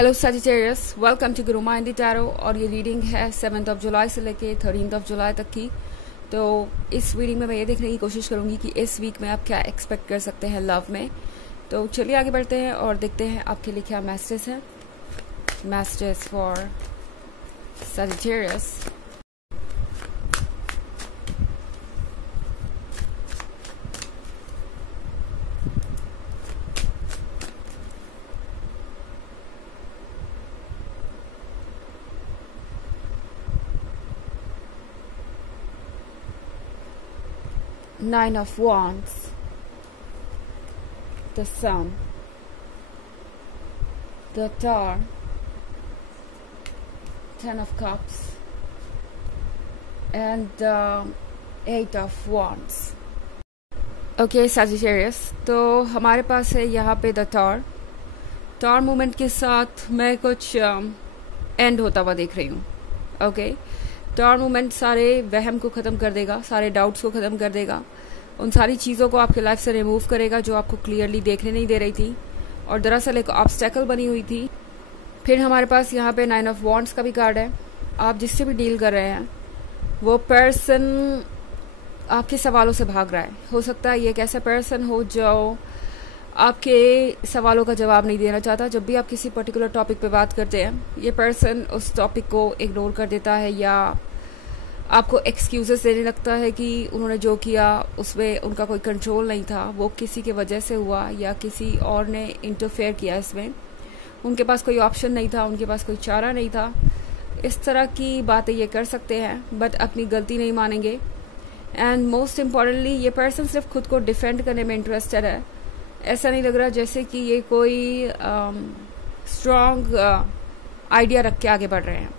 Hello Sagittarius, welcome to Guru माइंडी tarot. और ये reading है 7 जुलाई से लेके 13 जुलाई तक की। तो इस रीडिंग में मैं ये देखने की कोशिश करूंगी कि इस वीक में आप क्या एक्सपेक्ट कर सकते हैं लव में। तो चलिए आगे बढ़ते हैं और देखते हैं आपके लिए क्या मैसेजेस हैं। Messages for Sagittarius. Nine of Wands, the Sun, the Tower, Ten of Cups, and the Eight of Wands. Okay, Sagittarius, तो हमारे पास है यहाँ पे द टॉर मूवमेंट के साथ मैं कुछ एंड होता हुआ देख रही हूँ। ओके, टॉर मूवमेंट सारे वहम को ख़त्म कर देगा, सारे डाउट्स को ख़त्म कर देगा, उन सारी चीज़ों को आपके लाइफ से रिमूव करेगा जो आपको क्लियरली देखने नहीं दे रही थी और दरअसल एक ऑब्स्टेकल बनी हुई थी। फिर हमारे पास यहाँ पे 9 ऑफ वॉन्ड्स का भी कार्ड है। आप जिससे भी डील कर रहे हैं वो पर्सन आपके सवालों से भाग रहा है। हो सकता है ये एक ऐसा पर्सन हो जो आपके सवालों का जवाब नहीं देना चाहता। जब भी आप किसी पर्टिकुलर टॉपिक पे बात करते हैं ये पर्सन उस टॉपिक को इग्नोर कर देता है या आपको एक्सक्यूजेस देने लगता है कि उन्होंने जो किया उसमें उनका कोई कंट्रोल नहीं था, वो किसी की वजह से हुआ या किसी और ने इंटरफेयर किया इसमें, उनके पास कोई ऑप्शन नहीं था, उनके पास कोई चारा नहीं था। इस तरह की बातें ये कर सकते हैं बट अपनी गलती नहीं मानेंगे। एंड मोस्ट इम्पॉर्टेंटली ये पर्सन सिर्फ खुद को डिफेंड करने में इंटरेस्टेड है। ऐसा नहीं लग रहा जैसे कि ये कोई स्ट्रॉन्ग आइडिया रख के आगे बढ़ रहे हैं।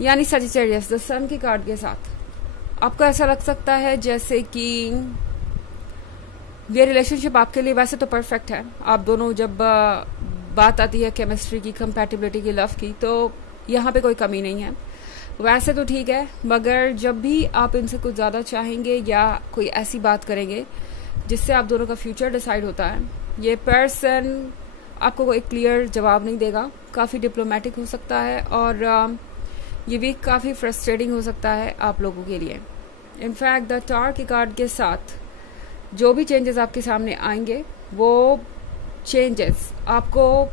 यानी सजिटेरियस द सन के कार्ड के साथ आपको ऐसा लग सकता है जैसे कि ये रिलेशनशिप आपके लिए वैसे तो परफेक्ट है। आप दोनों जब बात आती है केमिस्ट्री की, कंपैटिबिलिटी की, लव की, तो यहाँ पे कोई कमी नहीं है। वैसे तो ठीक है, मगर जब भी आप इनसे कुछ ज़्यादा चाहेंगे या कोई ऐसी बात करेंगे जिससे आप दोनों का फ्यूचर डिसाइड होता है, ये पर्सन आपको कोई क्लियर जवाब नहीं देगा। काफ़ी डिप्लोमेटिक हो सकता है और ये वीक काफ़ी फ्रस्ट्रेटिंग हो सकता है आप लोगों के लिए। इनफैक्ट द टॉवर के कार्ड के साथ जो भी चेंजेस आपके सामने आएंगे वो चेंजेस आपको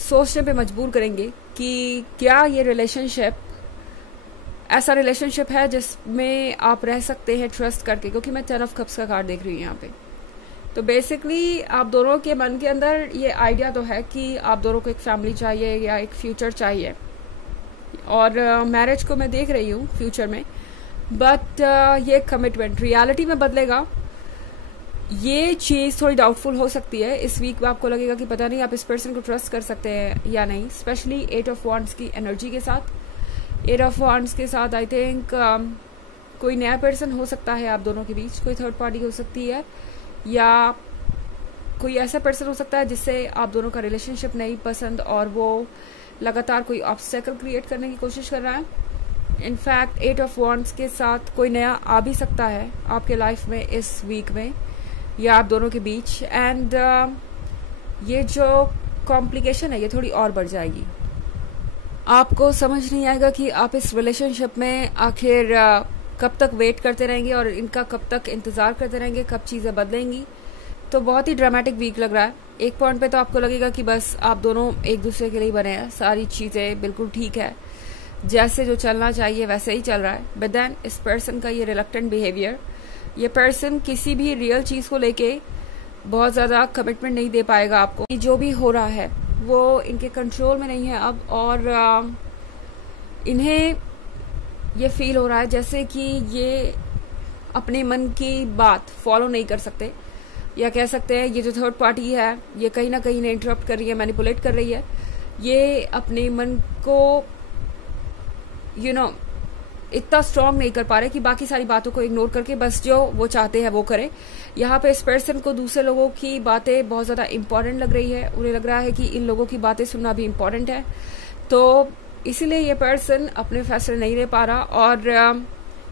सोचने पे मजबूर करेंगे कि क्या ये रिलेशनशिप ऐसा रिलेशनशिप है जिसमें आप रह सकते हैं ट्रस्ट करके, क्योंकि मैं 10 ऑफ कप्स का कार्ड देख रही हूँ यहाँ पे। तो बेसिकली आप दोनों के मन के अंदर ये आइडिया तो है कि आप दोनों को एक फैमिली चाहिए या एक फ्यूचर चाहिए और मैरिज को मैं देख रही हूँ फ्यूचर में, बट ये कमिटमेंट रियलिटी में बदलेगा। ये चीज़ थोड़ी डाउटफुल हो सकती है। इस वीक में आपको लगेगा कि पता नहीं आप इस पर्सन को ट्रस्ट कर सकते हैं या नहीं, स्पेशली 8 ऑफ वॉन्ड्स की एनर्जी के साथ। 8 ऑफ वॉन्ड्स के साथ आई थिंक कोई नया पर्सन हो सकता है आप दोनों के बीच, कोई थर्ड पार्टी हो सकती है या कोई ऐसा पर्सन हो सकता है जिससे आप दोनों का रिलेशनशिप नहीं पसंद और वो लगातार कोई ऑब्स्टेकल क्रिएट करने की कोशिश कर रहा है। इनफैक्ट 8 ऑफ वॉन्ड्स के साथ कोई नया आ भी सकता है आपके लाइफ में इस वीक में या आप दोनों के बीच। एंड ये जो कॉम्प्लिकेशन है ये थोड़ी और बढ़ जाएगी। आपको समझ नहीं आएगा कि आप इस रिलेशनशिप में आखिर कब तक वेट करते रहेंगे और इनका कब तक इंतज़ार करते रहेंगे, कब चीज़ें बदलेंगी। तो बहुत ही ड्रामेटिक वीक लग रहा है। एक पॉइंट पे तो आपको लगेगा कि बस आप दोनों एक दूसरे के लिए बने हैं, सारी चीज़ें बिल्कुल ठीक है, जैसे जो चलना चाहिए वैसे ही चल रहा है। बट देन इस पर्सन का ये रिलक्टेंट बिहेवियर, ये पर्सन किसी भी रियल चीज़ को लेके बहुत ज़्यादा कमिटमेंट नहीं दे पाएगा आपको। जो भी हो रहा है वो इनके कंट्रोल में नहीं है अब और इन्हें ये फील हो रहा है जैसे कि ये अपने मन की बात फॉलो नहीं कर सकते, या कह सकते हैं ये जो थर्ड पार्टी है ये कहीं ना कहीं इन्हें इंटरप्ट कर रही है, मैनिपुलेट कर रही है। ये अपने मन को इतना स्ट्रांग नहीं कर पा रहे कि बाकी सारी बातों को इग्नोर करके बस जो वो चाहते हैं वो करे। यहाँ पे इस पर्सन को दूसरे लोगों की बातें बहुत ज़्यादा इंपॉर्टेंट लग रही है। उन्हें लग रहा है कि इन लोगों की बातें सुनना भी इम्पॉर्टेंट है, तो इसीलिए ये पर्सन अपने फैसले नहीं ले पा रहा और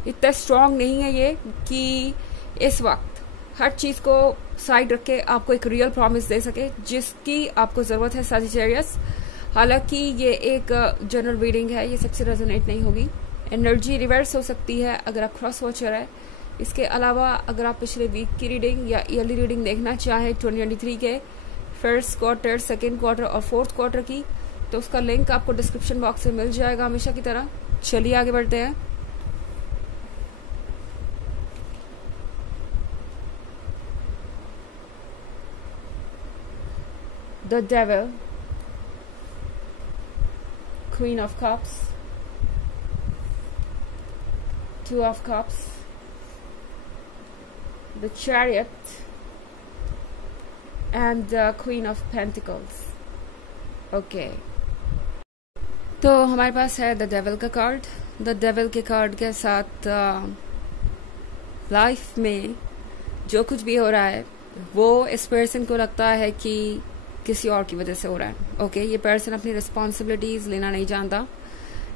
इतना स्ट्रांग नहीं है ये कि इस वक्त हर चीज़ को साइड रख के आपको एक रियल प्रॉमिस दे सके जिसकी आपको ज़रूरत है सजिटेरियस। हालांकि ये एक जनरल रीडिंग है, ये सबसे रेजोनेट नहीं होगी। एनर्जी रिवर्स हो सकती है अगर आप क्रॉस वॉचर है। इसके अलावा अगर आप पिछले वीक की रीडिंग या ईयरली रीडिंग देखना चाहें 2023 के फर्स्ट क्वार्टर, सेकेंड क्वार्टर और फोर्थ क्वार्टर की, तो उसका लिंक आपको डिस्क्रिप्शन बॉक्स में मिल जाएगा हमेशा की तरह। चलिए आगे बढ़ते हैं। The devil, Queen of Cups, Two of Cups, the Chariot and the Queen of Pentacles. Okay. तो हमारे पास है द डेविल का कार्ड। द डेविल के कार्ड के साथ लाइफ में जो कुछ भी हो रहा है वो इस पर्सन को लगता है कि किसी और की वजह से हो रहा है। ओके, ये पर्सन अपनी रिस्पॉन्सिबिलिटीज लेना नहीं जानता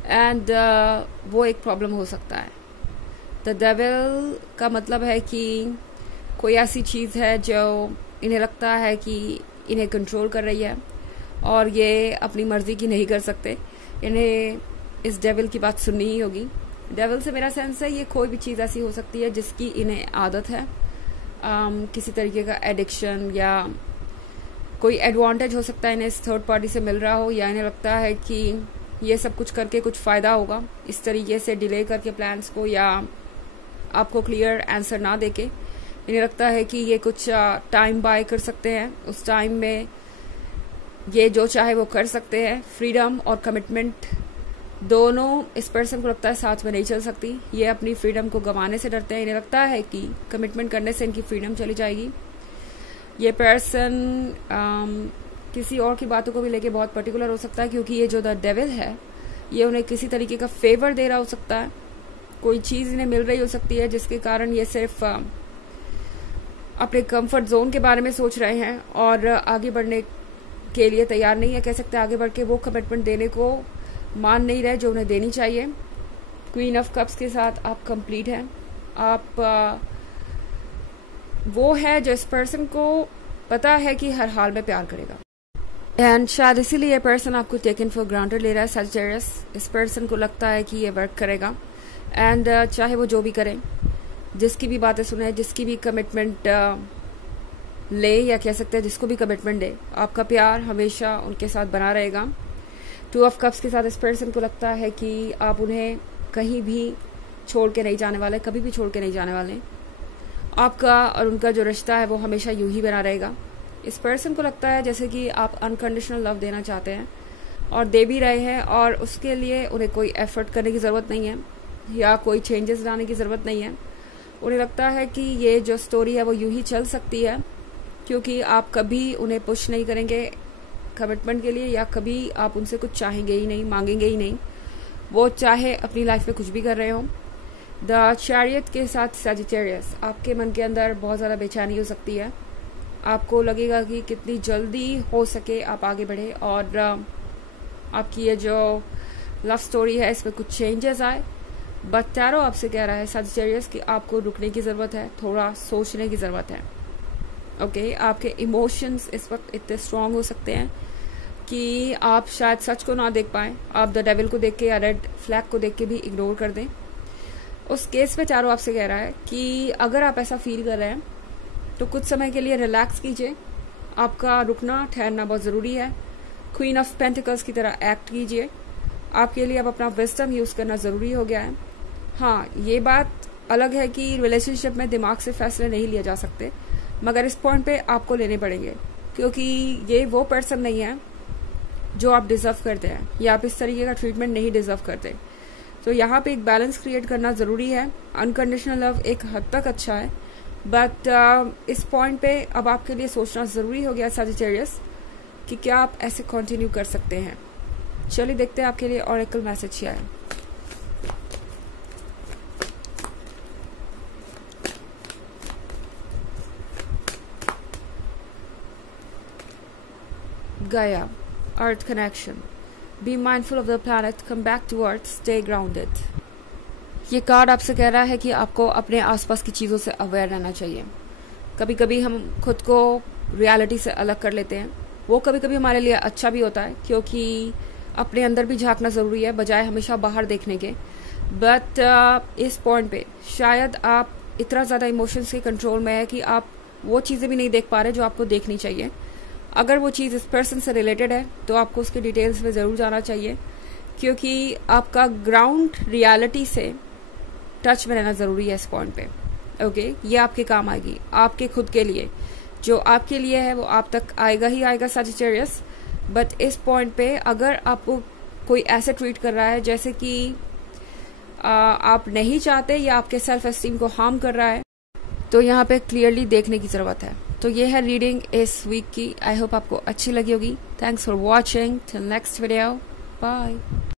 एंड वो एक प्रॉब्लम हो सकता है। द डेविल का मतलब है कि कोई ऐसी चीज़ है जो इन्हें लगता है कि इन्हें कंट्रोल कर रही है और ये अपनी मर्जी की नहीं कर सकते। इन्हें इस डेविल की बात सुननी ही होगी। डेविल से मेरा सेंस है ये कोई भी चीज़ ऐसी हो सकती है जिसकी इन्हें आदत है, किसी तरीके का एडिक्शन या कोई एडवांटेज हो सकता है इन्हें इस थर्ड पार्टी से मिल रहा हो, या इन्हें लगता है कि ये सब कुछ करके कुछ फ़ायदा होगा। इस तरीके से डिले करके प्लान्स को या आपको क्लियर आंसर ना देके इन्हें लगता है कि ये कुछ टाइम बाय कर सकते हैं। उस टाइम में ये जो चाहे वो कर सकते हैं। फ्रीडम और कमिटमेंट दोनों इस पर्सन को लगता है साथ में नहीं चल सकती। ये अपनी फ्रीडम को गंवाने से डरते हैं। इन्हें लगता है कि कमिटमेंट करने से इनकी फ्रीडम चली जाएगी। ये पर्सन किसी और की बातों को भी लेके बहुत पर्टिकुलर हो सकता है, क्योंकि ये जो द डेविल है ये उन्हें किसी तरीके का फेवर दे रहा हो सकता है। कोई चीज़ इन्हें मिल रही हो सकती है जिसके कारण ये सिर्फ अपने कंफर्ट जोन के बारे में सोच रहे हैं और आगे बढ़ने के लिए तैयार नहीं है। कह सकते हैं आगे बढ़ के वो कमिटमेंट देने को मान नहीं रहे जो उन्हें देनी चाहिए। क्वीन ऑफ कप्स के साथ आप कंप्लीट हैं। आप वो है जो इस पर्सन को पता है कि हर हाल में प्यार करेगा एंड शायद इसीलिए ये पर्सन आपको टेकन फॉर ग्रांटेड ले रहा है सजिटेरियस। इस पर्सन को लगता है कि ये वर्क करेगा एंड चाहे वो जो भी करे, जिसकी भी बातें सुने, जिसकी भी कमिटमेंट ले या कह सकते हैं जिसको भी कमिटमेंट दे, आपका प्यार हमेशा उनके साथ बना रहेगा। टू ऑफ कप्स के साथ इस पर्सन को लगता है कि आप उन्हें कहीं भी छोड़ के नहीं जाने वाले, कभी भी छोड़ के नहीं जाने वाले। आपका और उनका जो रिश्ता है वो हमेशा यूं ही बना रहेगा। इस पर्सन को लगता है जैसे कि आप अनकंडीशनल लव देना चाहते हैं और दे भी रहे हैं और उसके लिए उन्हें कोई एफर्ट करने की ज़रूरत नहीं है या कोई चेंजेस लाने की ज़रूरत नहीं है। उन्हें लगता है कि ये जो स्टोरी है वो यूं ही चल सकती है, क्योंकि आप कभी उन्हें पुश नहीं करेंगे कमिटमेंट के लिए या कभी आप उनसे कुछ चाहेंगे ही नहीं, मांगेंगे ही नहीं। वो चाहे अपनी लाइफ में कुछ भी कर रहे हो। द चैरियट के साथ सजिटेरियस, आपके मन के अंदर बहुत ज़्यादा बेचैनी हो सकती है। आपको लगेगा कि कितनी जल्दी हो सके आप आगे बढ़े और आपकी ये जो लव स्टोरी है इसमें कुछ चेंजेस आए। बट टैरो आपसे कह रहा है सजिटेरियस कि आपको रुकने की ज़रूरत है, थोड़ा सोचने की ज़रूरत है। ओके, आपके इमोशंस इस वक्त इतने स्ट्रांग हो सकते हैं कि आप शायद सच को ना देख पाएँ। आप द डेविल को देख के या रेड फ्लैग को देख के भी इग्नोर कर दें। उस केस में चारों आपसे कह रहा है कि अगर आप ऐसा फील कर रहे हैं तो कुछ समय के लिए रिलैक्स कीजिए। आपका रुकना ठहरना बहुत ज़रूरी है। क्वीन ऑफ पेंटिकल्स की तरह एक्ट कीजिए। आपके लिए अब अपना विजडम यूज़ करना ज़रूरी हो गया है। हाँ, ये बात अलग है कि रिलेशनशिप में दिमाग से फैसले नहीं लिए जा सकते, मगर इस पॉइंट पे आपको लेने पड़ेंगे, क्योंकि ये वो पर्सन नहीं है जो आप डिज़र्व करते हैं या आप इस तरीके का ट्रीटमेंट नहीं डिज़र्व करते। तो यहाँ पे एक बैलेंस क्रिएट करना ज़रूरी है। अनकंडीशनल लव एक हद तक अच्छा है, बट इस पॉइंट पे अब आपके लिए सोचना ज़रूरी हो गया सजिटेरियस कि क्या आप ऐसे कंटिन्यू कर सकते हैं। चलिए देखते हैं आपके लिए ऑरेकल मैसेज क्या है। Gaia, Earth connection. Be mindful of the planet. Come back to Earth. Stay grounded. ये कार्ड आपसे कह रहा है कि आपको अपने आसपास की चीज़ों से अवेयर रहना चाहिए। कभी कभी हम खुद को रियलिटी से अलग कर लेते हैं। वो कभी कभी हमारे लिए अच्छा भी होता है, क्योंकि अपने अंदर भी झांकना ज़रूरी है बजाय हमेशा बाहर देखने के। बट इस पॉइंट पे शायद आप इतना ज़्यादा इमोशंस के कंट्रोल में है कि आप वो चीज़ें भी नहीं देख पा रहे जो आपको देखनी चाहिए। अगर वो चीज़ इस पर्सन से रिलेटेड है तो आपको उसके डिटेल्स में ज़रूर जाना चाहिए, क्योंकि आपका ग्राउंड रियलिटी से टच में रहना ज़रूरी है इस पॉइंट पे। ओके, ये आपके काम आएगी, आपके खुद के लिए। जो आपके लिए है वो आप तक आएगा ही आएगा सजिटेरियस। बट इस पॉइंट पे अगर आपको कोई ऐसे ट्रीट कर रहा है जैसे कि आप नहीं चाहते या आपके सेल्फ एस्टीम को हार्म कर रहा है, तो यहाँ पे क्लियरली देखने की ज़रूरत है। तो ये है रीडिंग इस वीक की। आई होप आपको अच्छी लगी होगी। Thanks for watching. Till next video, bye.